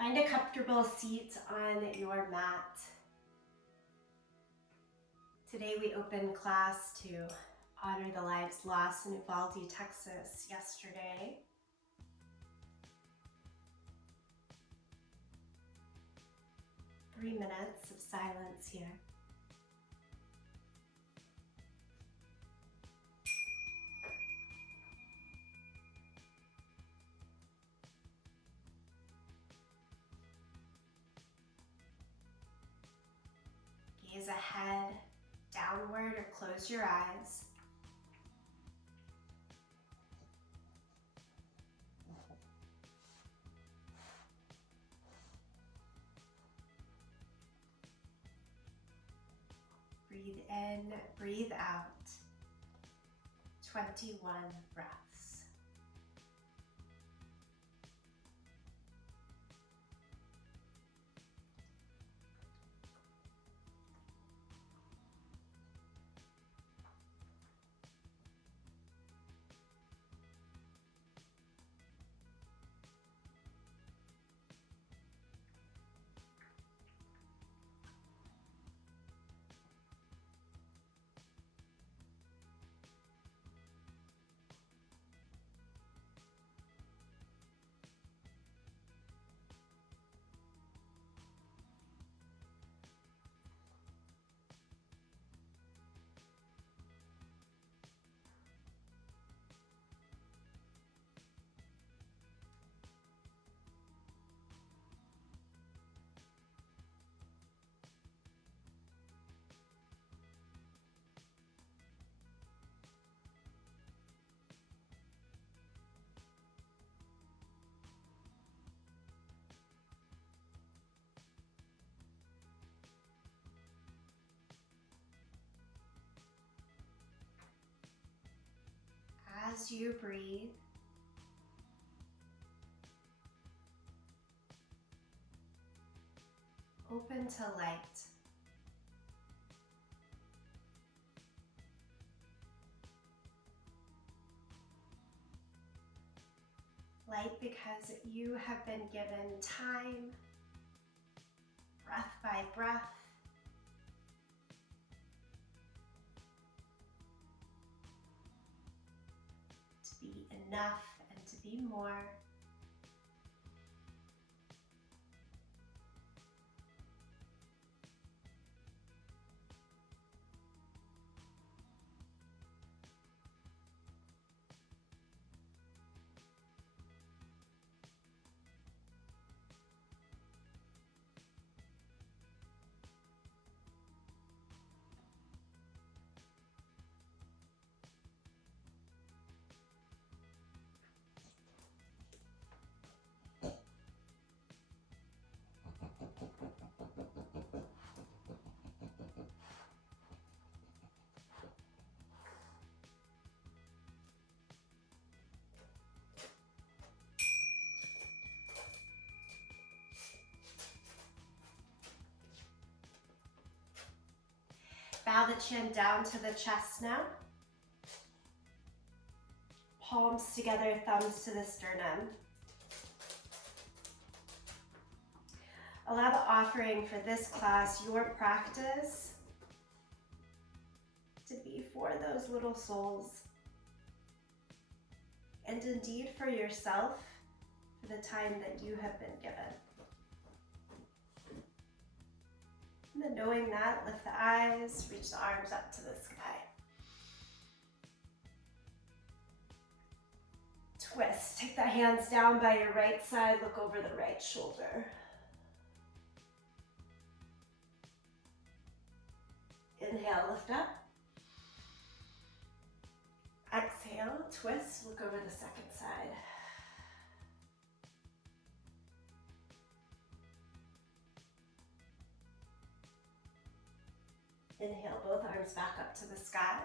Find a comfortable seat on your mat. Today we opened class to honor the lives lost in Uvalde, Texas yesterday. Three minutes of silence here. Gaze ahead, downward, or close your eyes. Breathe in, breathe out. 21 breaths. As you breathe, open to light. Light because you have been given time, breath by breath, to be enough and to be more. Bow the chin down to the chest now. Palms together, thumbs to the sternum. Allow the offering for this class, your practice, to be for those little souls. And indeed for yourself, for the time that you have been given. And then knowing that, lift the eyes, reach the arms up to the sky. Twist. Take the hands down by your right side, look over the right shoulder. Inhale, lift up. Exhale, twist, look over the second side. Inhale, both arms back up to the sky.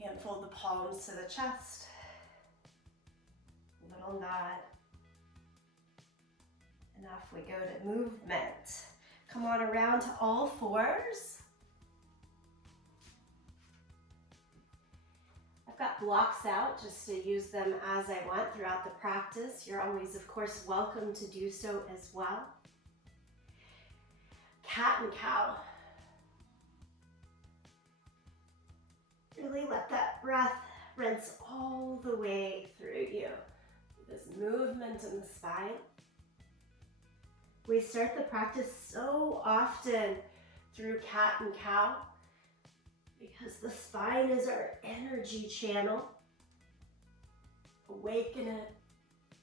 Hand fold the palms to the chest. Little nod. And off we go to movement. Come on around to all fours. I've got cut blocks out just to use them as I want throughout the practice. You're always, of course, welcome to do so as well. Cat and cow. Really let that breath rinse all the way through you. This movement in the spine. We start the practice so often through cat and cow because the spine is our energy channel. Awaken it,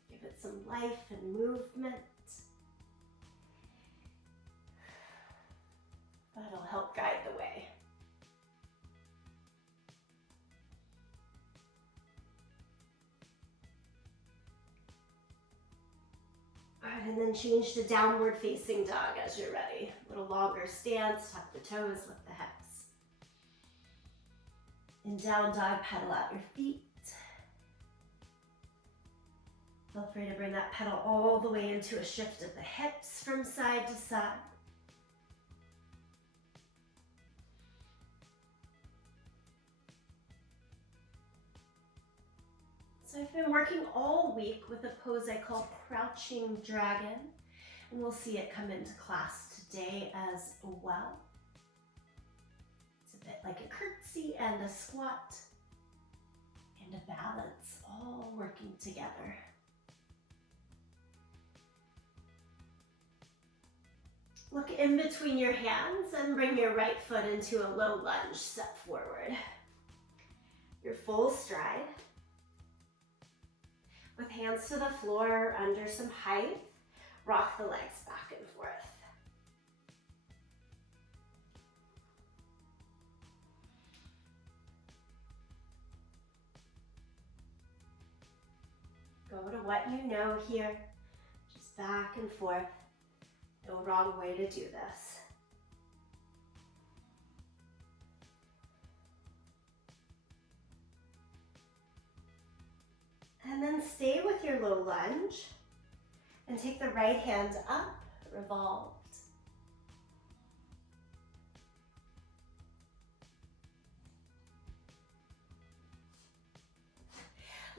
give it some life and movement. That'll help guide the way. All right, and then change to downward facing dog as you're ready. A little longer stance, tuck the toes, lift the hips. In down dog, pedal out your feet. Feel free to bring that pedal all the way into a shift of the hips from side to side. So I've been working all week with a pose I call crouching dragon, and we'll see it come into class today as well. It's a bit like a curtsy and a squat and a balance all working together. Look in between your hands and bring your right foot into a low lunge, step forward. Your full stride. With hands to the floor under some height, rock the legs back and forth. Go to what you know here, just back and forth. No wrong way to do this. And then stay with your low lunge and take the right hand up, revolved.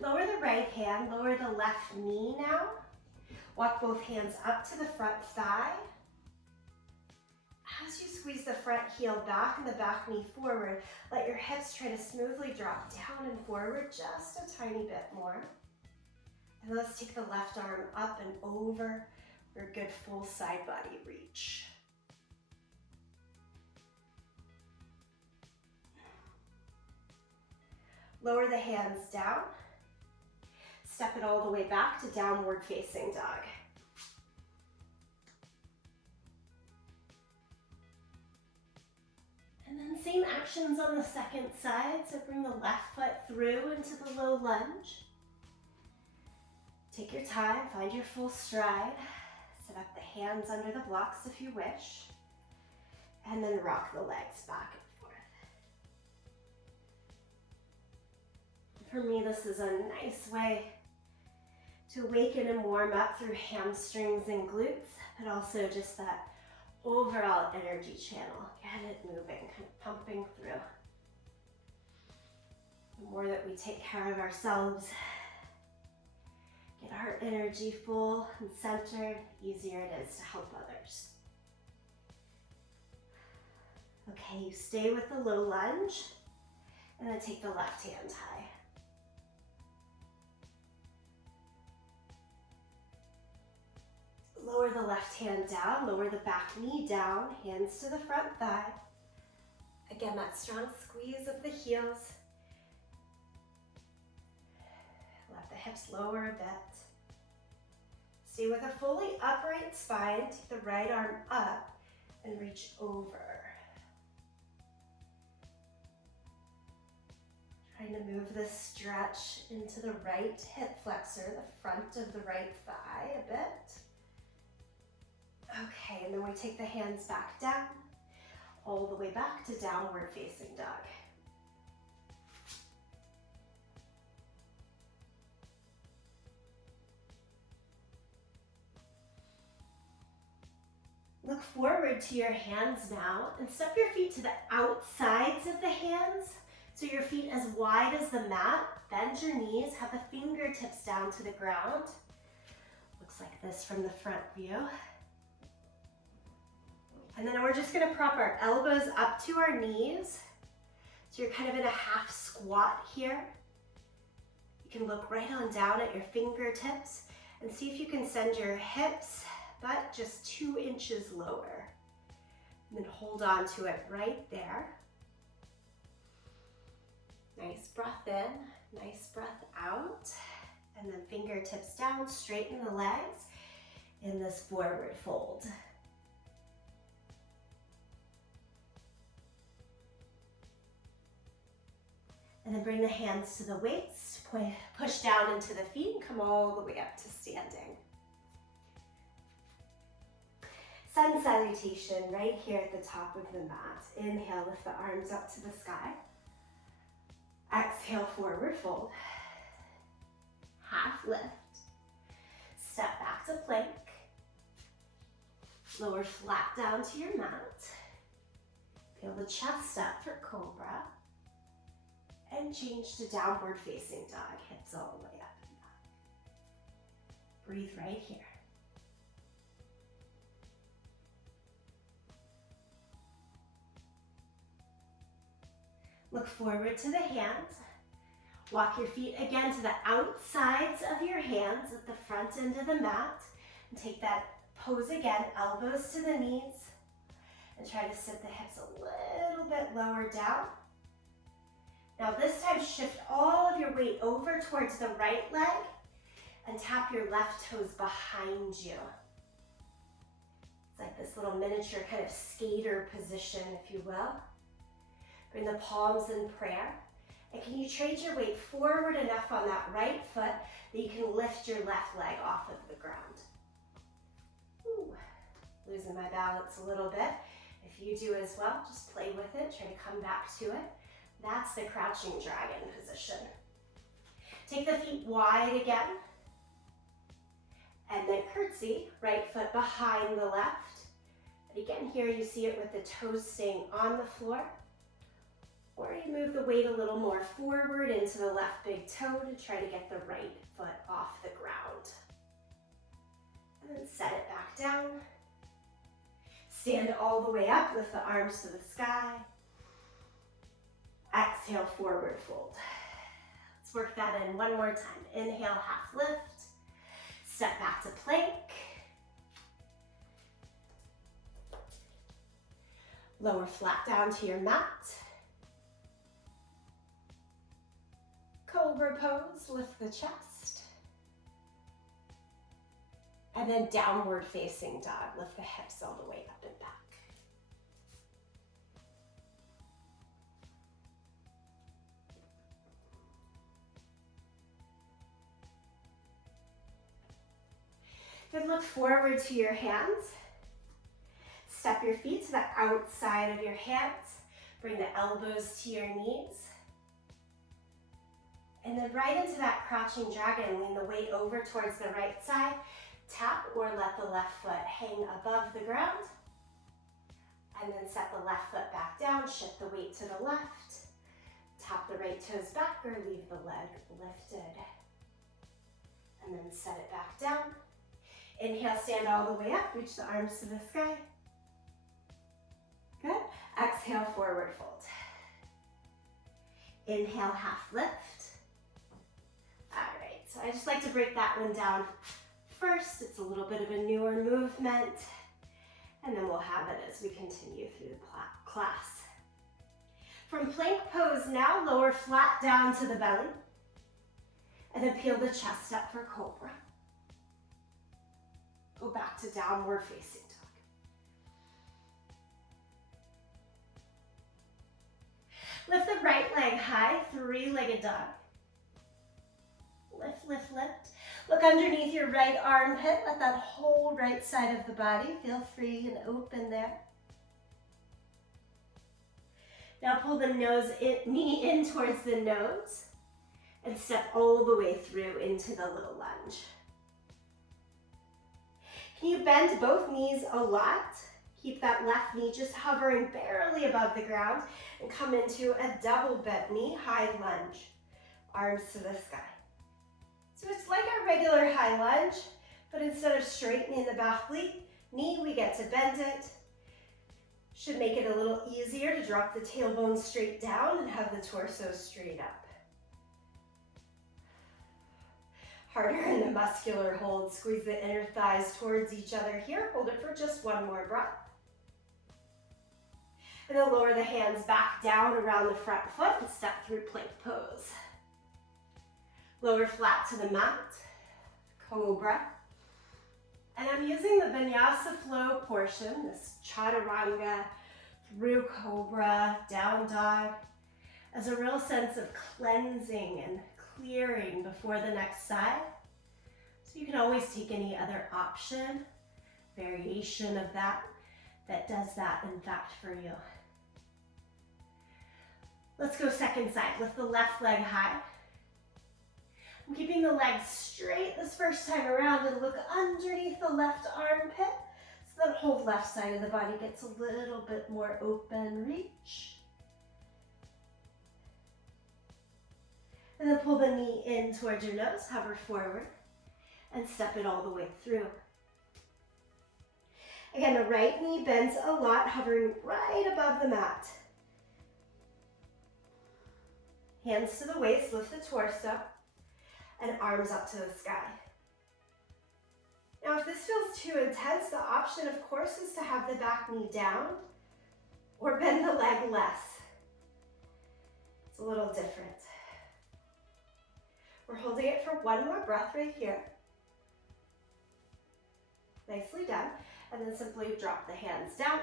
Lower the right hand, lower the left knee now. Walk both hands up to the front thigh. As you squeeze the front heel back and the back knee forward, let your hips try to smoothly drop down and forward just a tiny bit more. And let's take the left arm up and over for a good full side body reach. Lower the hands down. Step it all the way back to downward facing dog. And then same actions on the second side. So bring the left foot through into the low lunge. Take your time, find your full stride. Set up the hands under the blocks if you wish. And then rock the legs back and forth. For me, this is a nice way to awaken and warm up through hamstrings and glutes, but also just that overall energy channel. Get it moving, kind of pumping through. The more that we take care of ourselves, get our energy full and centered, the easier it is to help others. Okay, you stay with the low lunge, and then take the left hand high. Lower the left hand down, lower the back knee down, hands to the front thigh. Again, that strong squeeze of the heels. Let the hips lower a bit. Stay with a fully upright spine. Take the right arm up and reach over. Trying to move this stretch into the right hip flexor, the front of the right thigh a bit. Okay, and then we take the hands back down, all the way back to downward facing dog. Look forward to your hands now and step your feet to the outsides of the hands So your feet as wide as the mat, bend your knees, have the fingertips down to the ground. Looks like this from the front view. And then we're just gonna prop our elbows up to our knees. So you're kind of in a half squat here. You can look right on down at your fingertips and see if you can send your hips, butt just 2 inches lower. And then hold on to it right there. Nice breath in, nice breath out. And then fingertips down, straighten the legs in this forward fold. And then bring the hands to the waist, push down into the feet and come all the way up to standing. Sun salutation right here at the top of the mat. Inhale, lift the arms up to the sky. Exhale, forward fold. Half lift. Step back to plank. Lower flat down to your mat. Feel the chest up for cobra. And change to downward facing dog, hips all the way up and back. Breathe right here. Look forward to the hands. Walk your feet again to the outsides of your hands at the front end of the mat. And take that pose again, elbows to the knees. And try to sit the hips a little bit lower down. Now this time shift all of your weight over towards the right leg and tap your left toes behind you. It's like this little miniature kind of skater position, if you will. Bring the palms in prayer. And can you trade your weight forward enough on that right foot that you can lift your left leg off of the ground? Ooh, losing my balance a little bit. If you do as well, just play with it, try to come back to it. That's the crouching dragon position. Take the feet wide again. And then curtsy, right foot behind the left. And again, here you see it with the toes staying on the floor. Or you move the weight a little more forward into the left big toe to try to get the right foot off the ground. And then set it back down. Stand all the way up, lift the arms to the sky. Exhale, forward fold. Let's work that in one more time. Inhale, half lift. Step back to plank. Lower flat down to your mat. Cobra pose, lift the chest. And then downward facing dog, lift the hips all the way up and back. Good, look forward to your hands. Step your feet to the outside of your hands. Bring the elbows to your knees. And then right into that crouching dragon, lean the weight over towards the right side. Tap or let the left foot hang above the ground. And then set the left foot back down, shift the weight to the left. Tap the right toes back or leave the leg lifted. And then set it back down. Inhale, stand all the way up, reach the arms to the sky. Good. Exhale, forward fold. Inhale, half lift. All right, so I just like to break that one down first. It's a little bit of a newer movement, and then we'll have it as we continue through the class. From plank pose now, lower flat down to the belly, and then peel the chest up for cobra. Go back to downward facing dog. Lift the right leg high, three-legged dog. Lift, lift, lift. Look underneath your right armpit. Let that whole right side of the body feel free and open there. Now pull the knee in towards the nose and step all the way through into the little lunge. Can you bend both knees a lot? Keep that left knee just hovering barely above the ground and come into a double bent knee, high lunge. Arms to the sky. So it's like our regular high lunge, but instead of straightening the back knee, we get to bend it. Should make it a little easier to drop the tailbone straight down and have the torso straight up. Harder in the muscular hold. Squeeze the inner thighs towards each other here. Hold it for just one more breath. And then lower the hands back down around the front foot and step through plank pose. Lower flat to the mat, cobra. And I'm using the vinyasa flow portion, this chaturanga through cobra, down dog, as a real sense of cleansing and clearing before the next side. So you can always take any other option, variation of that does that in fact for you. Let's go second side. Lift the left leg high. I'm keeping the legs straight this first time around and look underneath the left armpit. So that whole left side of the body gets a little bit more open. Reach. And then pull the knee in towards your nose, hover forward, and step it all the way through. Again, the right knee bends a lot, hovering right above the mat. Hands to the waist, lift the torso, and arms up to the sky. Now, if this feels too intense, the option, of course, is to have the back knee down or bend the leg less. It's a little different. We're holding it for one more breath right here. Nicely done. And then simply drop the hands down.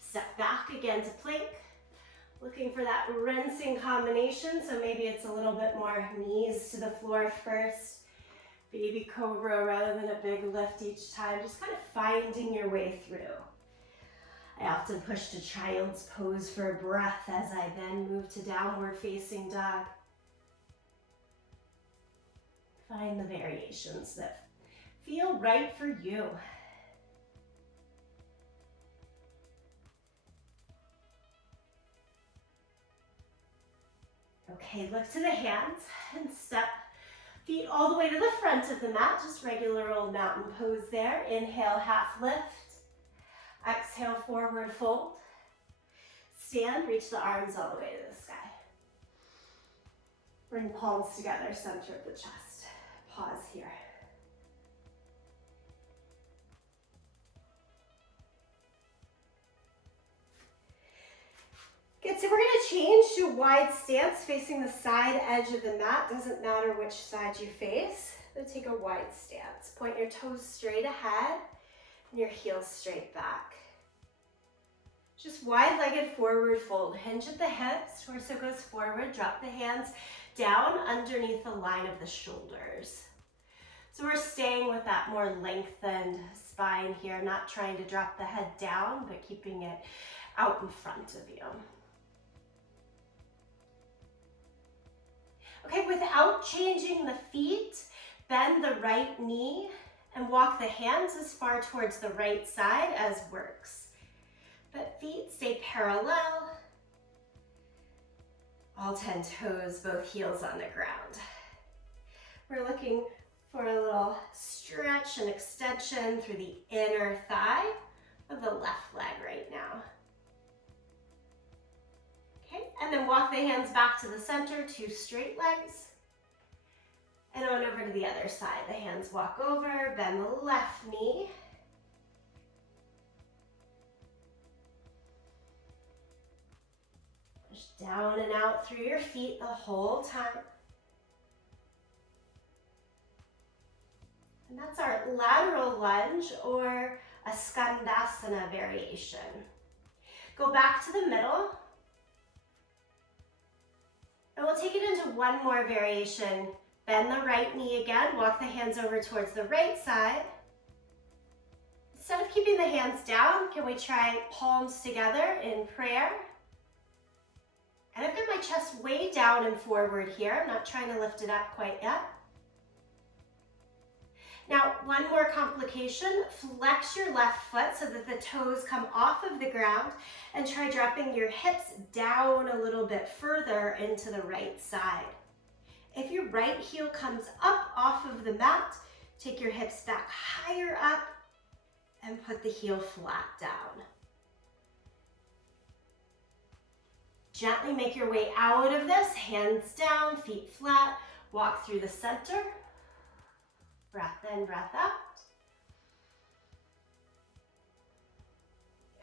Step back again to plank. Looking for that rinsing combination, so maybe it's a little bit more knees to the floor first. Baby cobra rather than a big lift each time. Just kind of finding your way through. I often push to child's pose for breath as I then move to downward facing dog. Find the variations that feel right for you. Okay, look to the hands and step feet all the way to the front of the mat, just regular old mountain pose there. Inhale, half lift. Exhale, forward fold. Stand, reach the arms all the way to the sky. Bring palms together, center of the chest. Pause here. Good, so we're going to change to a wide stance facing the side edge of the mat. Doesn't matter which side you face. Then take a wide stance. Point your toes straight ahead and your heels straight back. Just wide-legged forward fold. Hinge at the hips, torso goes forward. Drop the hands down underneath the line of the shoulders. So we're staying with that more lengthened spine here, not trying to drop the head down, but keeping it out in front of you. Okay, without changing the feet, bend the right knee and walk the hands as far towards the right side as works. But feet stay parallel. All 10 toes, both heels on the ground. We're looking for a little stretch and extension through the inner thigh of the left leg right now. Okay, and then walk the hands back to the center, 2 straight legs. And on over to the other side. The hands walk over, bend the left knee. Push down and out through your feet the whole time. And that's our lateral lunge or a skandasana variation. Go back to the middle. And we'll take it into one more variation. Bend the right knee again, walk the hands over towards the right side. Instead of keeping the hands down, can we try palms together in prayer? And I've got my chest way down and forward here. I'm not trying to lift it up quite yet. Now, one more complication, flex your left foot so that the toes come off of the ground and try dropping your hips down a little bit further into the right side. If your right heel comes up off of the mat, take your hips back higher up and put the heel flat down. Gently make your way out of this, hands down, feet flat, walk through the center. Breath in, breath out.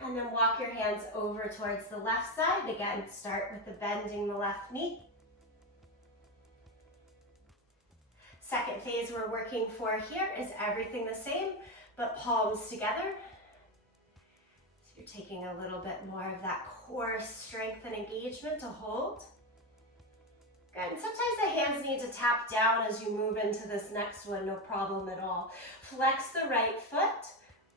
And then walk your hands over towards the left side. Again, start with the bending the left knee. Second phase we're working for here is everything the same, but palms together. So you're taking a little bit more of that core strength and engagement to hold. Good. And sometimes the hands need to tap down as you move into this next one, no problem at all. Flex the right foot,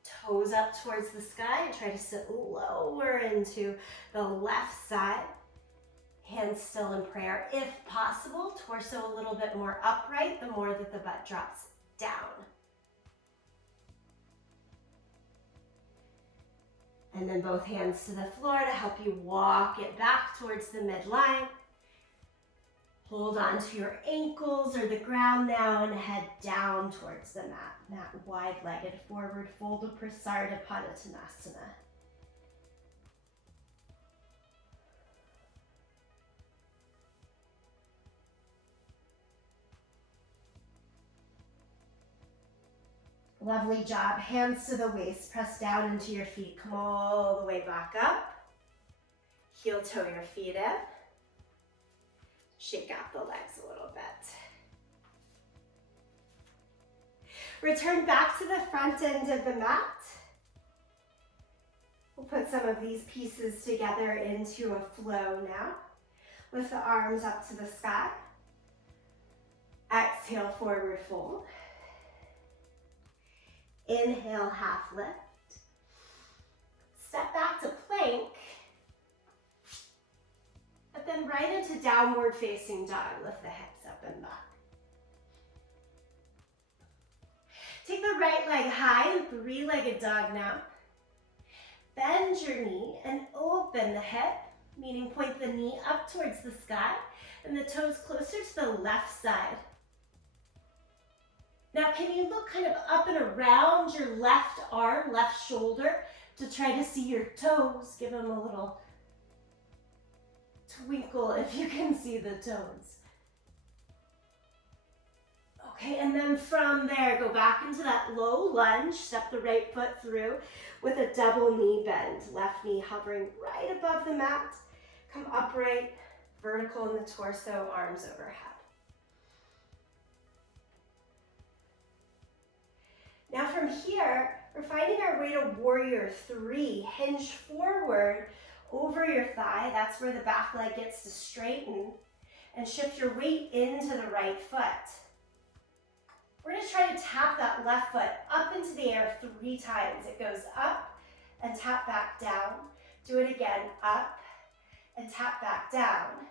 toes up towards the sky, and try to sit lower into the left side. Hands still in prayer, if possible. Torso a little bit more upright, the more that the butt drops down. And then both hands to the floor to help you walk it back towards the midline. Hold on to your ankles or the ground now and head down towards the mat. Mat wide-legged forward fold, Prasarita Padottanasana. Lovely job. Hands to the waist. Press down into your feet. Come all the way back up. Heel toe your feet in. Shake out the legs a little bit. Return back to the front end of the mat. We'll put some of these pieces together into a flow now. With the arms up to the sky. Exhale, forward fold. Inhale, half lift. Step back to plank. But then right into downward facing dog. Lift the hips up and back. Take the right leg high in three-legged dog now. Bend your knee and open the hip, meaning point the knee up towards the sky and the toes closer to the left side. Now, can you look kind of up and around your left arm, left shoulder to try to see your toes? Give them a little twinkle if you can see the toes. Okay, and then from there, go back into that low lunge. Step the right foot through with a double knee bend. Left knee hovering right above the mat. Come upright, vertical in the torso, arms overhead. Now from here, we're finding our way to warrior three. Hinge forward over your thigh. That's where the back leg gets to straighten. And shift your weight into the right foot. We're going to try to tap that left foot up into the air 3 times. It goes up and tap back down. Do it again, up and tap back down.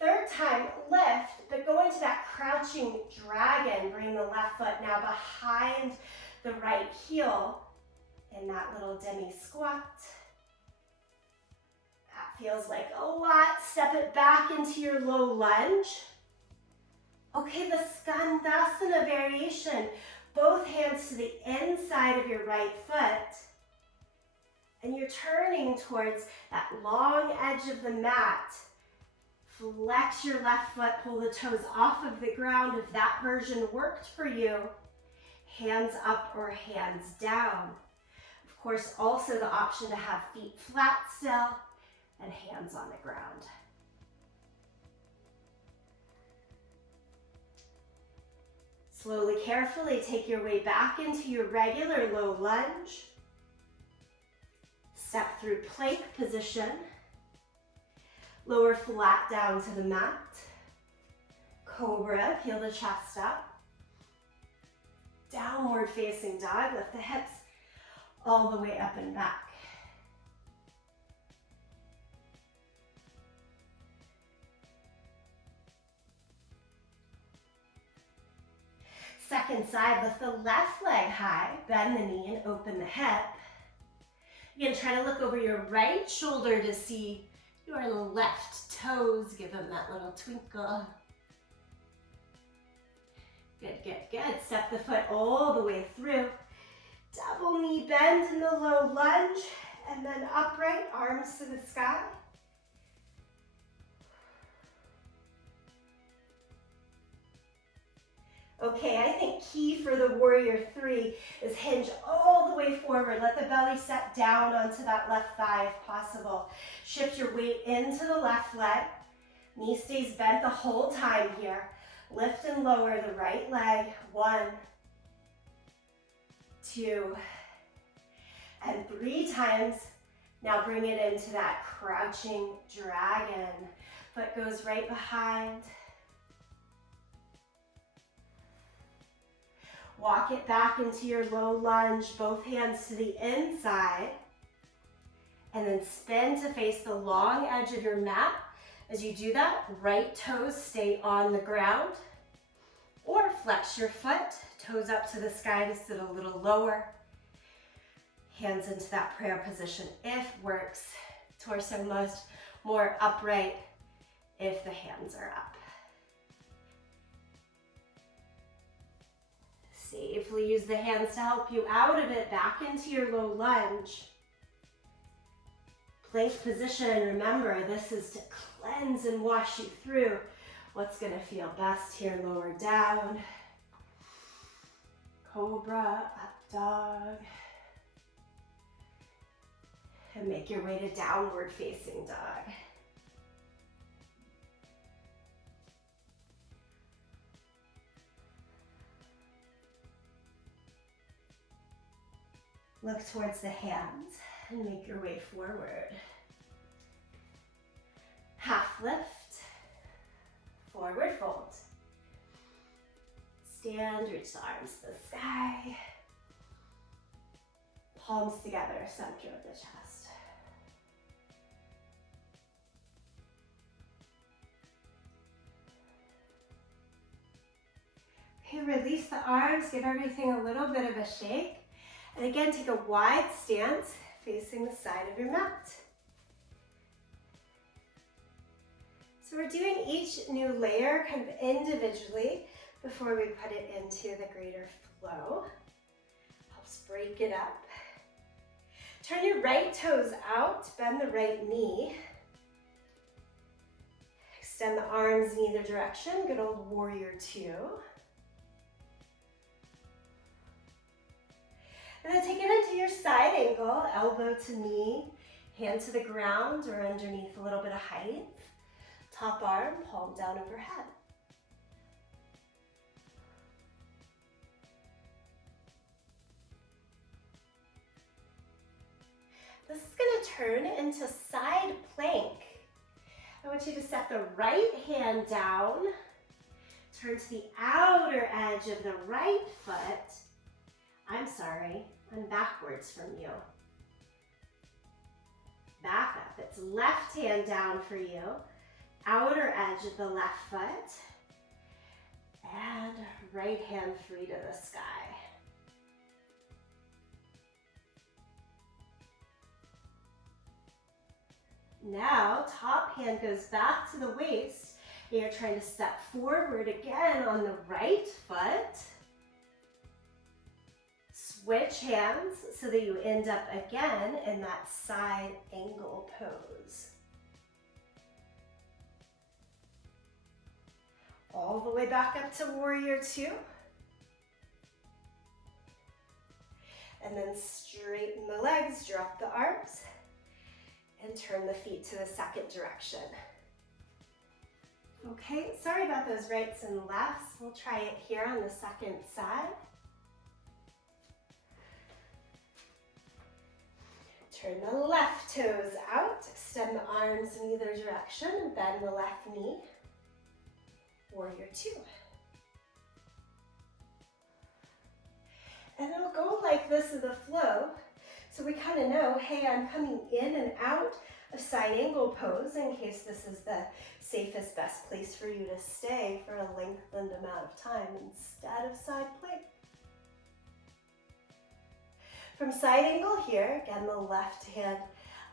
Third time, lift, but go into that crouching dragon. Bring the left foot now behind the right heel in that little demi squat. That feels like a lot. Step it back into your low lunge. Okay, the Skandasana variation. Both hands to the inside of your right foot. And you're turning towards that long edge of the mat. Flex your left foot, pull the toes off of the ground if that version worked for you. Hands up or hands down. Of course, also the option to have feet flat still and hands on the ground. Slowly, carefully take your way back into your regular low lunge. Step through plank position. Lower flat down to the mat. Cobra, peel the chest up. Downward facing dog, lift the hips all the way up and back. Second side, lift the left leg high, bend the knee and open the hip. Again, try to look over your right shoulder to see your left toes. Give them that little twinkle. Good, good, good. Step the foot all the way through. Double knee bend in the low lunge, and then upright, arms to the sky. Okay, I think key for the warrior three is hinge all the way forward. Let the belly set down onto that left thigh if possible. Shift your weight into the left leg. Knee stays bent the whole time here. Lift and lower the right leg. 1, 2, and 3 times. Now bring it into that crouching dragon. Foot goes right behind. Walk it back into your low lunge, both hands to the inside. And then spin to face the long edge of your mat. As you do that, right toes stay on the ground. Or flex your foot, toes up to the sky to sit a little lower. Hands into that prayer position if works. Torso most more upright if the hands are up. Safely use the hands to help you out of it, back into your low lunge. Plank position, remember, this is to cleanse and wash you through what's gonna feel best here. Lower down, cobra, up dog, and make your way to downward facing dog. Look towards the hands and make your way forward. Half lift, forward fold. Stand, reach the arms to the sky. Palms together, center of the chest. Okay, release the arms, give everything a little bit of a shake. And again, take a wide stance facing the side of your mat. So we're doing each new layer kind of individually before we put it into the greater flow. Helps break it up. Turn your right toes out, bend the right knee. Extend the arms in either direction, good old warrior two. And then take it into your side angle, elbow to knee, hand to the ground or underneath a little bit of height. Top arm, palm down overhead. This is going to turn into side plank. I want you to set the right hand down, turn to the outer edge of the right foot. I'm backwards from you. Back up. It's left hand down for you. Outer edge of the left foot. And right hand free to the sky. Now, top hand goes back to the waist. And you're trying to step forward again on the right foot. Switch hands so that you end up again in that side angle pose. All the way back up to warrior two. And then straighten the legs, drop the arms, and turn the feet to the second direction. Okay, sorry about those rights and lefts. We'll try it here on the second side. Turn the left toes out, extend the arms in either direction, and bend the left knee. Warrior two. And it'll go like this in the flow, so we kind of know, hey, I'm coming in and out a side angle pose in case this is the safest, best place for you to stay for a lengthened amount of time instead of side plank. From side angle here, again, the left hand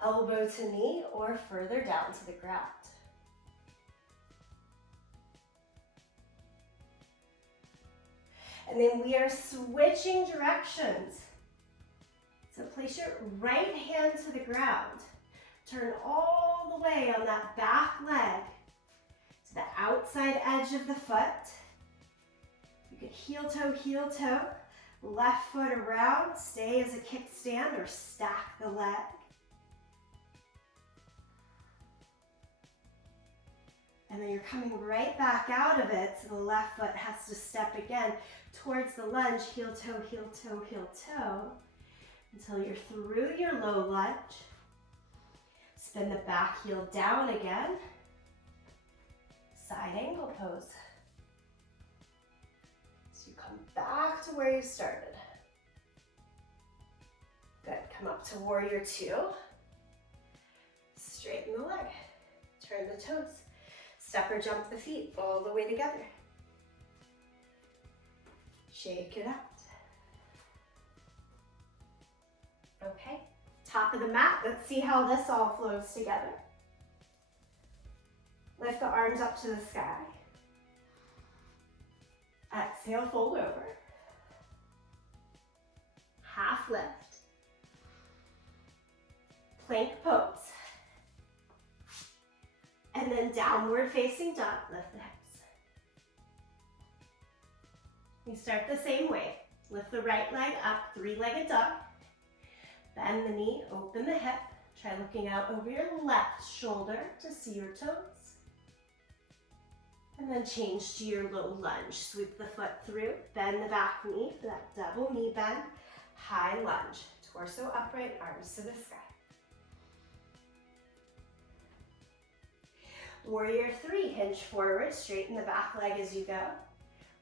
elbow to knee or further down to the ground. And then we are switching directions. So place your right hand to the ground. Turn all the way on that back leg to the outside edge of the foot. You could heel toe, left foot around, stay as a kickstand or stack the leg. And then you're coming right back out of it, so the left foot has to step again towards the lunge, heel toe, until you're through your low lunge. Spin the back heel down again. Side angle pose. So you come back to where you started. Good, come up to warrior two. Straighten the leg, turn the toes. Step or jump the feet all the way together. Shake it out. Okay, top of the mat. Let's see how this all flows together. Lift the arms up to the sky. Exhale, fold over. Half lift. Plank pose. And then downward facing dog, lift the hips. We start the same way. Lift the right leg up, three-legged dog. Bend the knee, open the hip. Try looking out over your left shoulder to see your toes. And then change to your low lunge. Sweep the foot through, bend the back knee for that double knee bend. High lunge, torso upright, arms to the sky. Warrior three, hinge forward, straighten the back leg as you go.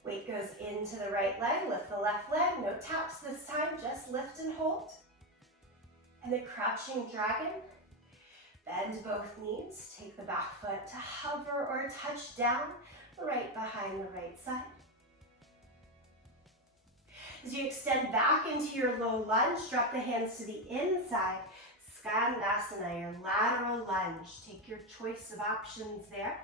Weight goes into the right leg, lift the left leg, no taps this time, just lift and hold. And then crouching dragon, bend both knees, take the back foot to hover or touch down, right behind the right side. As you extend back into your low lunge, drop the hands to the inside. Skandasana, your lateral lunge. Take your choice of options there.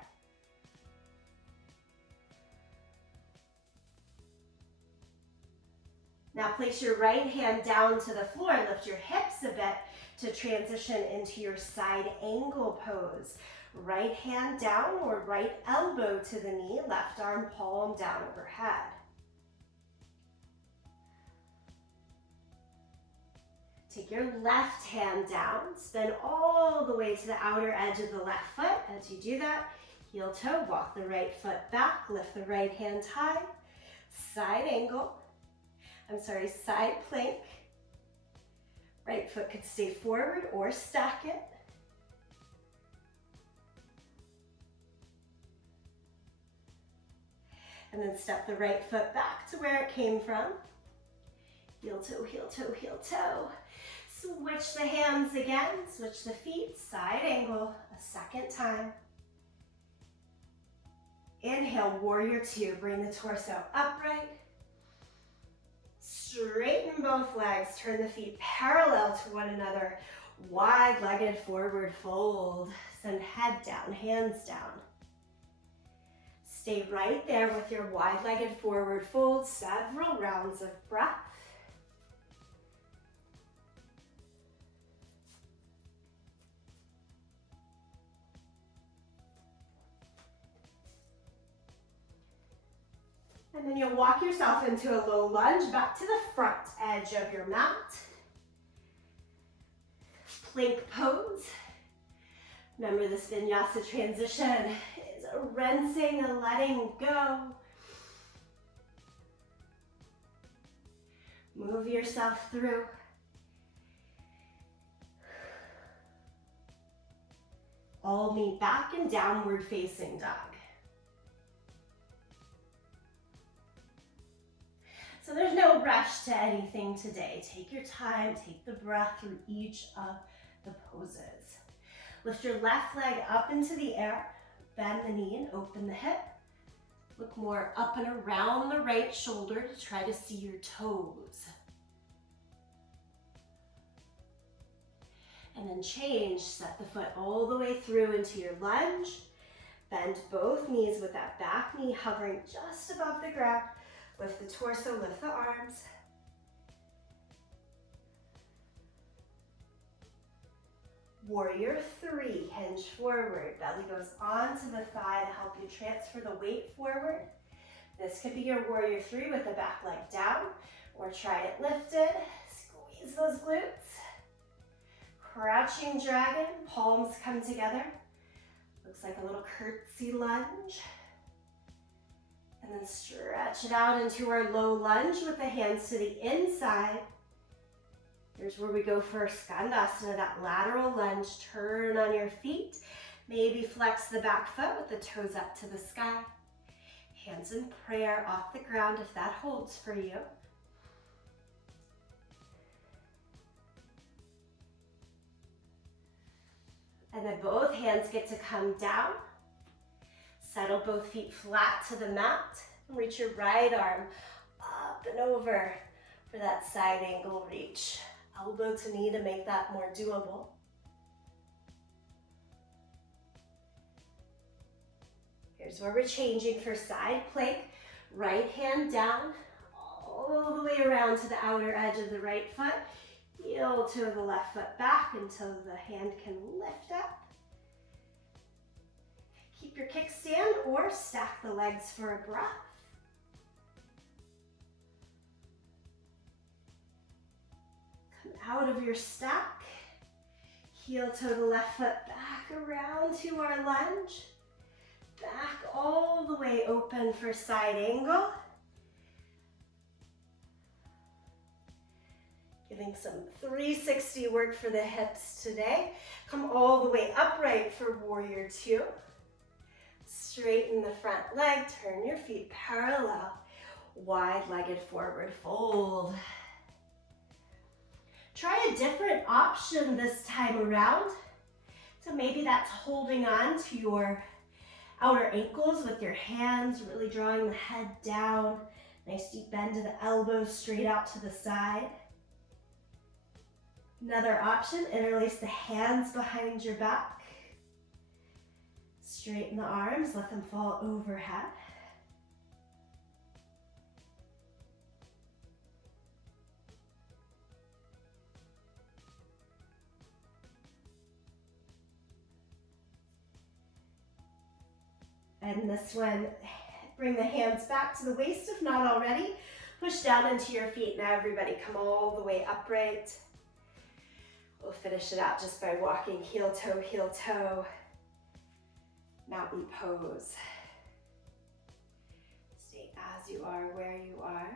Now place your right hand down to the floor, lift your hips a bit to transition into your side angle pose. Right hand down or right elbow to the knee, left arm palm down overhead. Take your left hand down, spin all the way to the outer edge of the left foot. As you do that, heel toe, walk the right foot back, lift the right hand high, side plank. Right foot could stay forward or stack it. And then step the right foot back to where it came from. Heel toe, heel toe, heel toe. Switch the hands again, switch the feet, side angle, a second time. Inhale, warrior two, bring the torso upright. Straighten both legs, turn the feet parallel to one another. Wide-legged forward fold, send head down, hands down. Stay right there with your wide-legged forward fold, several rounds of breath. And then you'll walk yourself into a low lunge back to the front edge of your mat. Plank pose. Remember, this vinyasa transition is a rinsing and letting go. Move yourself through. All meet back in downward facing dog. So there's no rush to anything today. Take your time, take the breath through each of the poses. Lift your left leg up into the air, bend the knee and open the hip. Look more up and around the right shoulder to try to see your toes. And then change, set the foot all the way through into your lunge. Bend both knees with that back knee hovering just above the ground. Lift the torso, lift the arms. Warrior 3, hinge forward. Belly goes onto the thigh to help you transfer the weight forward. This could be your warrior 3 with the back leg down, or try it lifted. Squeeze those glutes. Crouching dragon, palms come together. Looks like a little curtsy lunge. And then stretch it out into our low lunge with the hands to the inside. Here's where we go for Skandasana, that lateral lunge. Turn on your feet. Maybe flex the back foot with the toes up to the sky. Hands in prayer off the ground if that holds for you. And then both hands get to come down. Settle both feet flat to the mat. Reach your right arm up and over for that side angle reach. Elbow to knee to make that more doable. Here's where we're changing for side plank. Right hand down, all the way around to the outer edge of the right foot. Heel to the left foot back until the hand can lift up. Keep your kickstand or stack the legs for a breath. Come out of your stack. Heel toe the left foot back around to our lunge. Back all the way open for side angle. Giving some 360 work for the hips today. Come all the way upright for warrior 2. Straighten the front leg, turn your feet parallel. Wide-legged forward fold. Try a different option this time around. So maybe that's holding on to your outer ankles with your hands, really drawing the head down. Nice deep bend to the elbows, straight out to the side. Another option, interlace the hands behind your back. Straighten the arms, let them fall overhead. And this one, bring the hands back to the waist if not already. Push down into your feet. Now everybody come all the way upright. We'll finish it out just by walking heel toe, mountain pose. Stay as you are, where you are.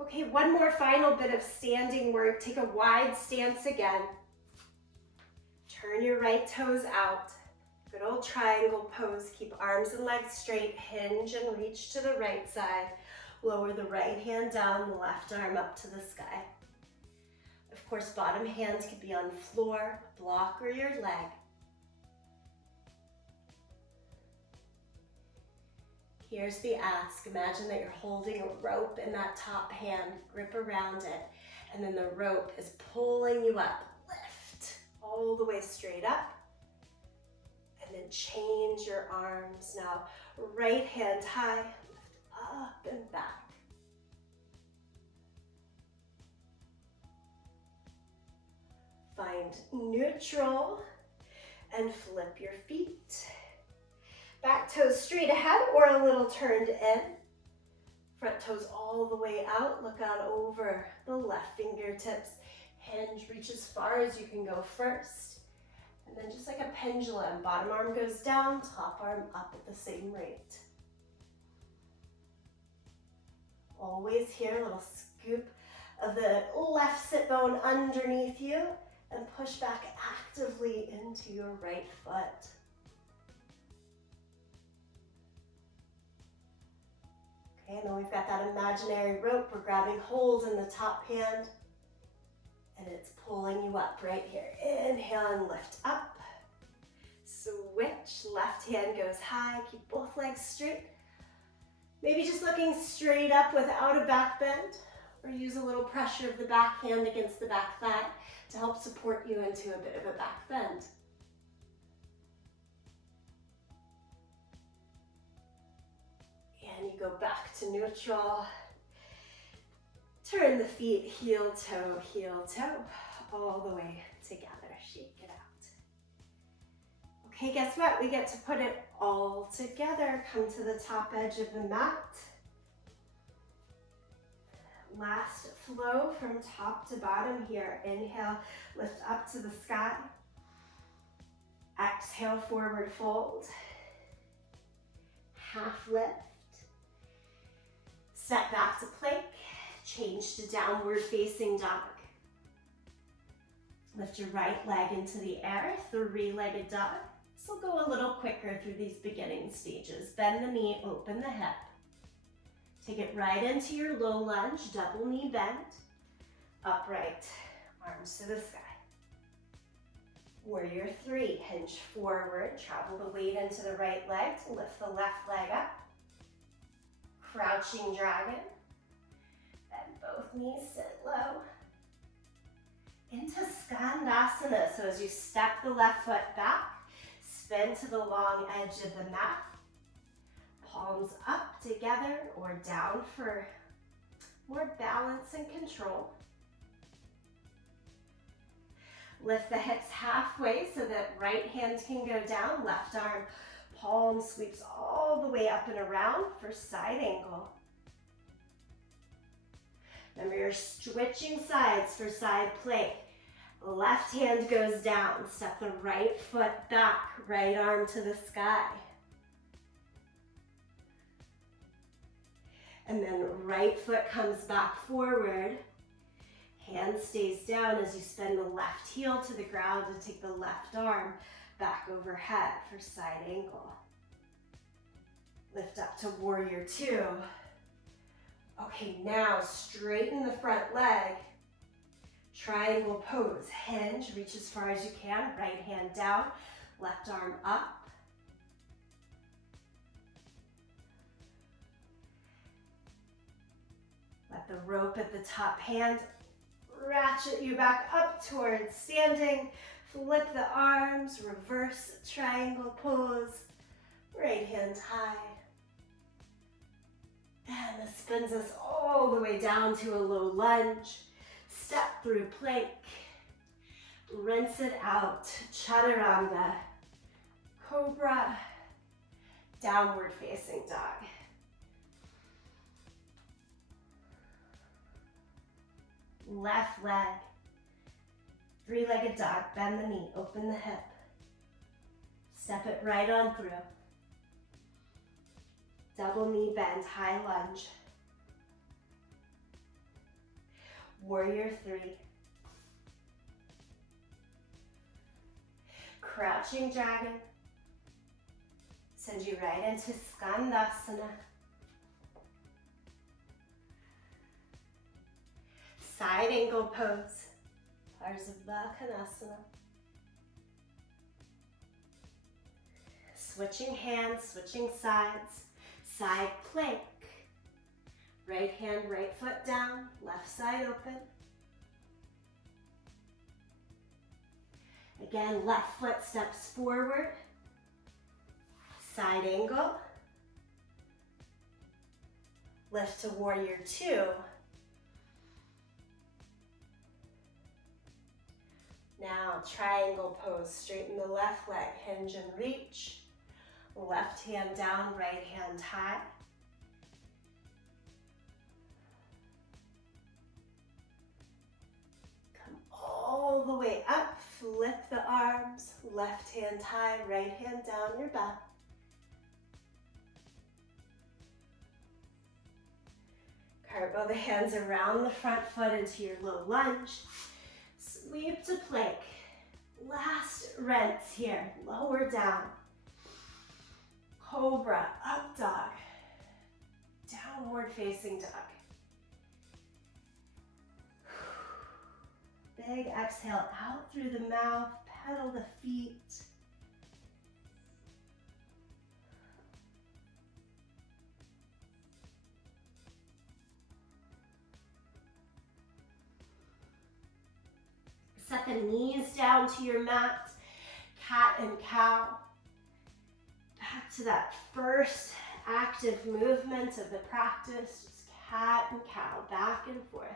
Okay, one more final bit of standing work. Take a wide stance again. Turn your right toes out. Good old triangle pose. Keep arms and legs straight. Hinge and reach to the right side. Lower the right hand down, the left arm up to the sky. Of course, bottom hands could be on floor, block, or your leg. Here's the ask. Imagine that you're holding a rope in that top hand. Grip around it. And then the rope is pulling you up. Lift all the way straight up. And then change your arms. Now, right hand high, lift up and back. Find neutral and flip your feet. Back toes straight ahead or a little turned in. Front toes all the way out. Look out over the left fingertips. Hinge, reach as far as you can go first. And then just like a pendulum, bottom arm goes down, top arm up at the same rate. Always here, a little scoop of the left sit bone underneath you and push back actively into your right foot. Okay, and then we've got that imaginary rope. We're grabbing hold in the top hand and it's pulling you up right here. Inhale and lift up. Switch, left hand goes high. Keep both legs straight. Maybe just looking straight up without a back bend, or use a little pressure of the back hand against the back thigh to help support you into a bit of a back bend. And you go back to neutral. Turn the feet heel, toe, all the way together. Shake it out. Okay, guess what? We get to put it all together. Come to the top edge of the mat. Last flow from top to bottom here. Inhale, lift up to the sky. Exhale, forward fold. Half lift. Step back to plank. Change to downward facing dog. Lift your right leg into the air, three-legged dog. This will go a little quicker through these beginning stages. Bend the knee, open the hip. Take it right into your low lunge, double knee bend. Upright, arms to the sky. Warrior three, hinge forward, travel the weight into the right leg to lift the left leg up. Crouching dragon. Bend both knees, sit low. Into Skandasana. So as you step the left foot back, spin to the long edge of the mat. Palms up together or down for more balance and control. Lift the hips halfway so that right hand can go down, left arm, palm sweeps all the way up and around for side angle. Remember, you're switching sides for side plank. Left hand goes down, step the right foot back, right arm to the sky. And then right foot comes back forward. Hand stays down as you spin the left heel to the ground and take the left arm back overhead for side angle. Lift up to warrior two. Okay, now straighten the front leg. Triangle pose. Hinge, reach as far as you can. Right hand down, left arm up. Let the rope at the top hand ratchet you back up towards standing. Flip the arms, reverse triangle pose. Right hand high. And this spins us all the way down to a low lunge. Step through plank. Rinse it out. Chaturanga. Cobra. Downward facing dog. Left leg. Three-legged dog. Bend the knee. Open the hip. Step it right on through. Double knee bend, high lunge. Warrior three. Crouching dragon. Send you right into Skandasana. Side angle pose. Parsvakonasana. Switching hands, switching sides. Side plank. Right hand, right foot down, left side open. Again, left foot steps forward. Side angle. Lift to warrior two. Now, triangle pose. Straighten the left leg, hinge and reach. Left hand down, right hand high. Come all the way up, flip the arms, left hand high, right hand down your back. Cartwheel the hands around the front foot into your low lunge. Sweep to plank. Last rinse here, lower down. Cobra, up dog. downward facing dog. Big exhale out through the mouth, pedal the feet. Set the knees down to your mat, cat and cow. Back to that first active movement of the practice, just cat and cow, back and forth.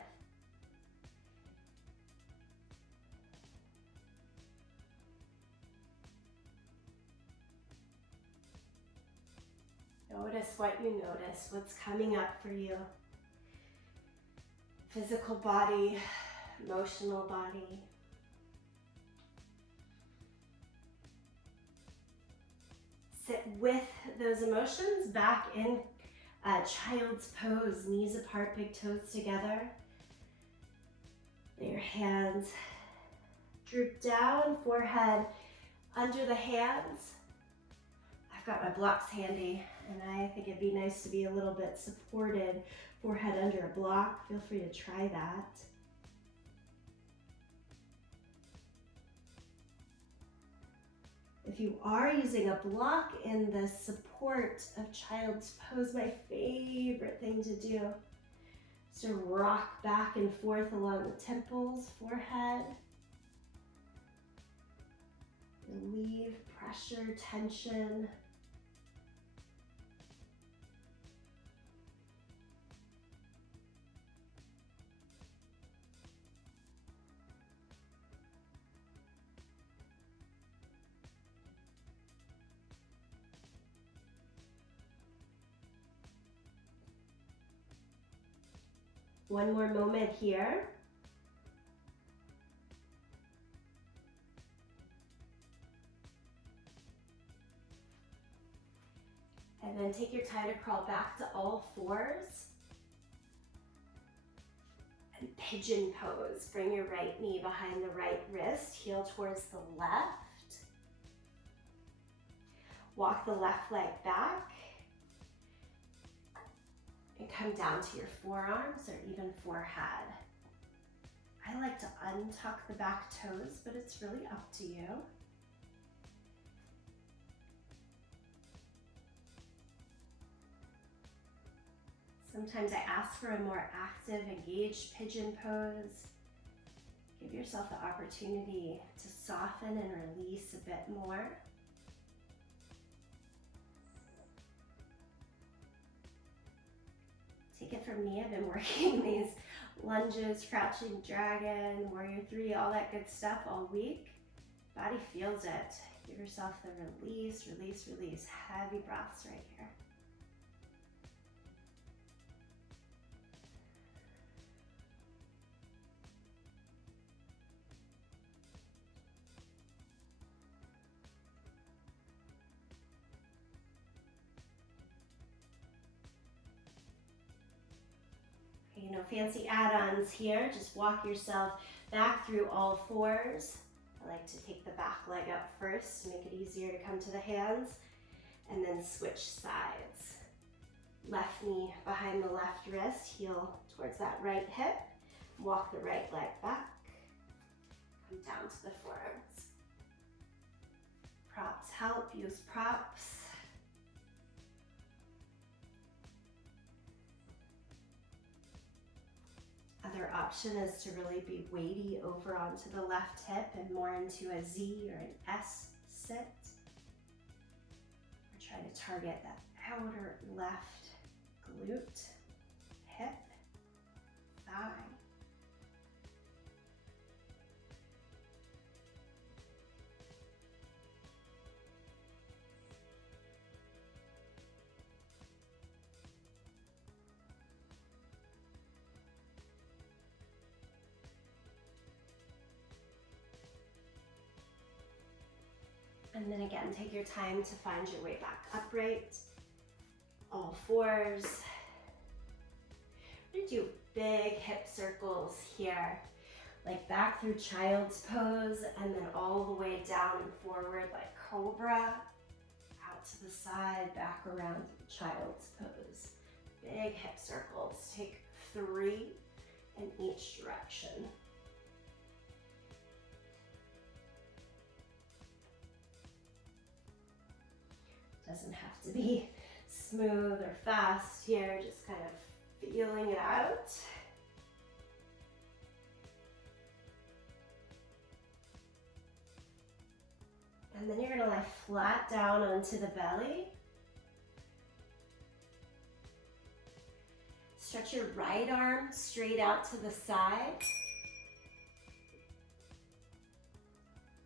Notice what you notice, what's coming up for you. Physical body, emotional body. Sit with those emotions back in child's pose, knees apart, big toes together. Lay your hands droop down, forehead under the hands. I've got my blocks handy, and I think it'd be nice to be a little bit supported, forehead under a block. Feel free to try that. If you are using a block in the support of child's pose, my favorite thing to do is to rock back and forth along the temples, forehead. Relieve pressure, tension. One more moment here. And then take your time to crawl back to all fours. And pigeon pose. Bring your right knee behind the right wrist, heel towards the left. Walk the left leg back. And come down to your forearms or even forehead. I like to untuck the back toes, but it's really up to you. Sometimes I ask for a more active, engaged pigeon pose. Give yourself the opportunity to soften and release a bit more. Take it from me, I've been working these lunges, crouching dragon, warrior three, all that good stuff all week. Body feels it. Give yourself the release, release, release. Heavy breaths right here. No fancy add-ons here. Just walk yourself back through all fours. I like to take the back leg up first to make it easier to come to the hands, and then switch sides. Left knee behind the left wrist, heel towards that right hip. Walk the right leg back. Come down to the forearms. Props help, use props. Other option is to really be weighty over onto the left hip and more into a Z or an S sit. Or try to target that outer left glute, hip, thigh. And then again, take your time to find your way back upright, all fours. We're gonna do big hip circles here, like back through child's pose and then all the way down and forward like cobra, out to the side, back around to child's pose. Big hip circles. Take 3 in each direction. Doesn't have to be smooth or fast here, just kind of feeling it out. And then you're gonna lie flat down onto the belly. Stretch your right arm straight out to the side.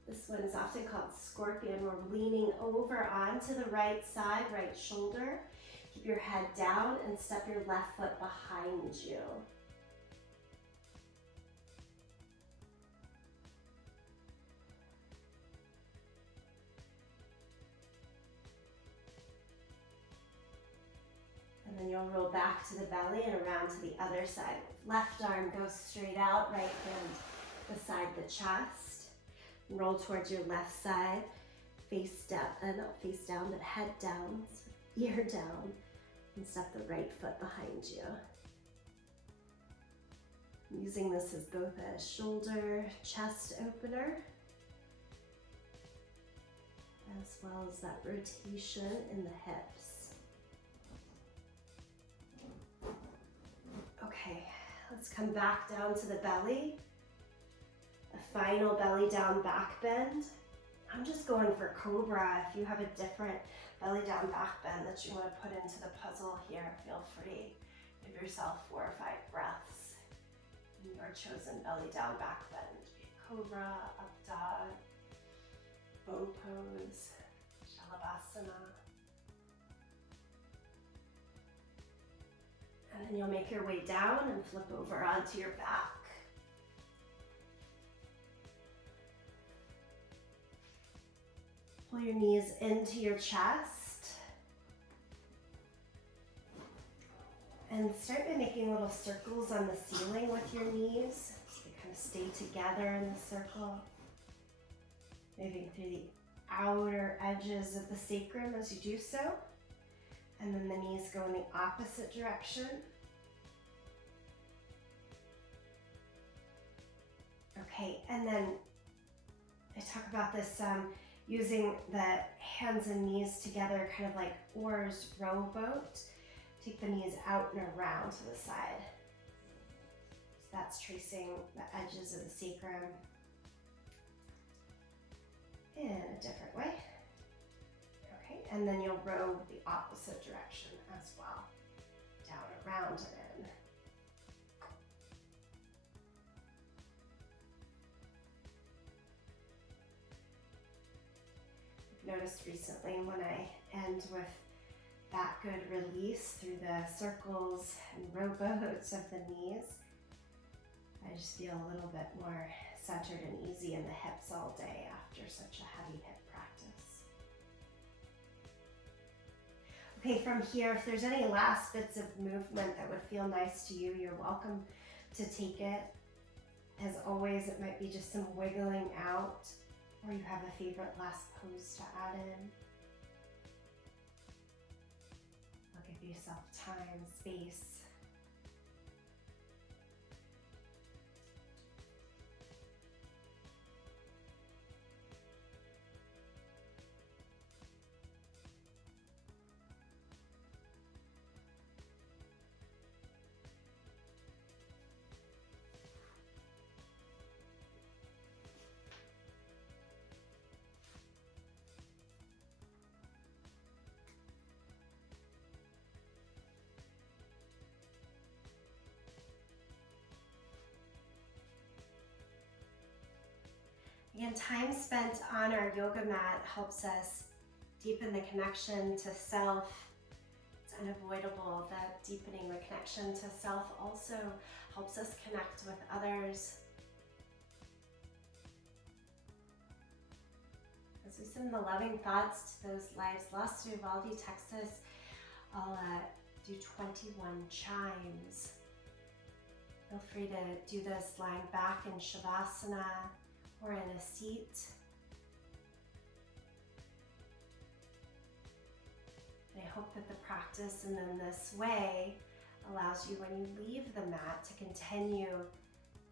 This one is often called scorpion. We're leaning over onto the right side, right shoulder. Keep your head down and step your left foot behind you. And then you'll roll back to the belly and around to the other side. Left arm goes straight out, right hand beside the chest. Roll towards your left side, face down, not face down, but head down, ear down, and step the right foot behind you. I'm using this as both a shoulder, chest opener, as well as that rotation in the hips. Okay, let's come back down to the belly. A final belly down back bend. I'm just going for cobra. If you have a different belly down back bend that you want to put into the puzzle here, feel free. Give yourself 4 or 5 breaths in your chosen belly down back bend. Be it cobra, up dog, bow pose, shalabhasana. And then you'll make your way down and flip over onto your back. Pull your knees into your chest. And start by making little circles on the ceiling with your knees. So they kind of stay together in the circle. Moving through the outer edges of the sacrum as you do so. And then the knees go in the opposite direction. Okay, and then I talk about this using the hands and knees together, kind of like oars, rowboat. Take the knees out and around to the side. So that's tracing the edges of the sacrum in a different way. Okay, and then you'll row the opposite direction as well. Down, around, and in. Noticed recently when I end with that good release through the circles and rowboats of the knees, I just feel a little bit more centered and easy in the hips all day after such a heavy hip practice. Okay, from here, if there's any last bits of movement that would feel nice to you, you're welcome to take it. As always, it might be just some wiggling out, or you have a favorite last pose to add in. Or give yourself time, space. Again, time spent on our yoga mat helps us deepen the connection to self. It's unavoidable that deepening the connection to self also helps us connect with others. As we send the loving thoughts to those lives lost to Uvalde, Texas, I'll do 21 chimes. Feel free to do this lying back in Shavasana or in a seat. And I hope that the practice and in this way allows you, when you leave the mat, to continue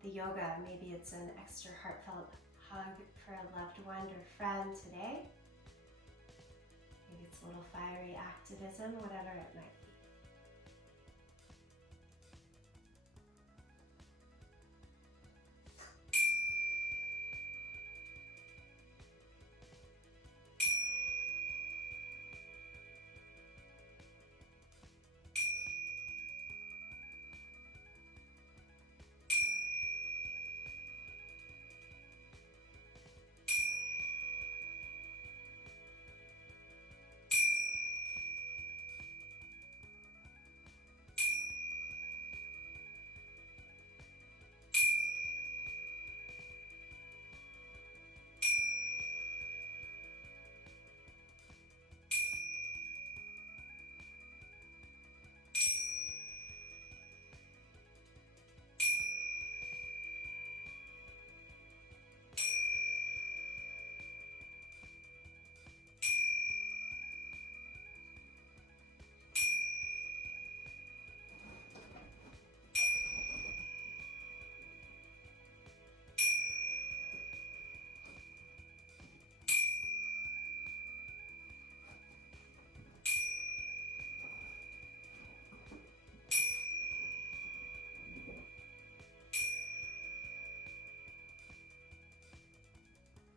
the yoga. Maybe it's an extra heartfelt hug for a loved one or friend today. Maybe it's a little fiery activism, whatever it might be.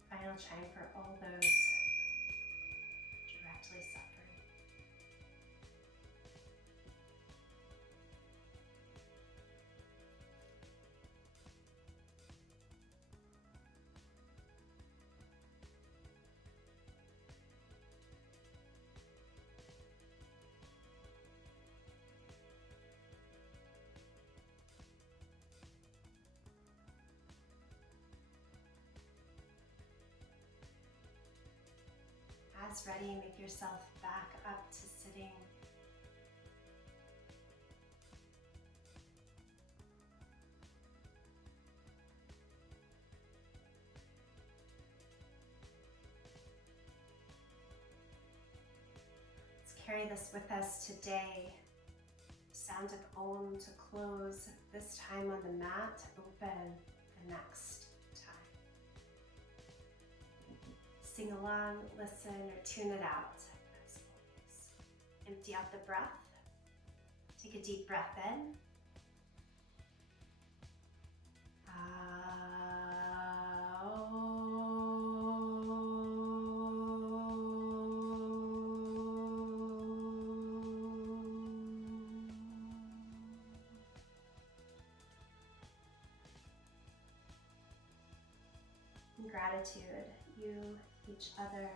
Final chime for all those directly suffering. As ready, make yourself back up to sitting. Let's carry this with us today. Sound of Om to close, this time on the mat, open the next time. Sing along, listen, or tune it out as always. Empty out the breath. Take a deep breath in. Gratitude, you, each other,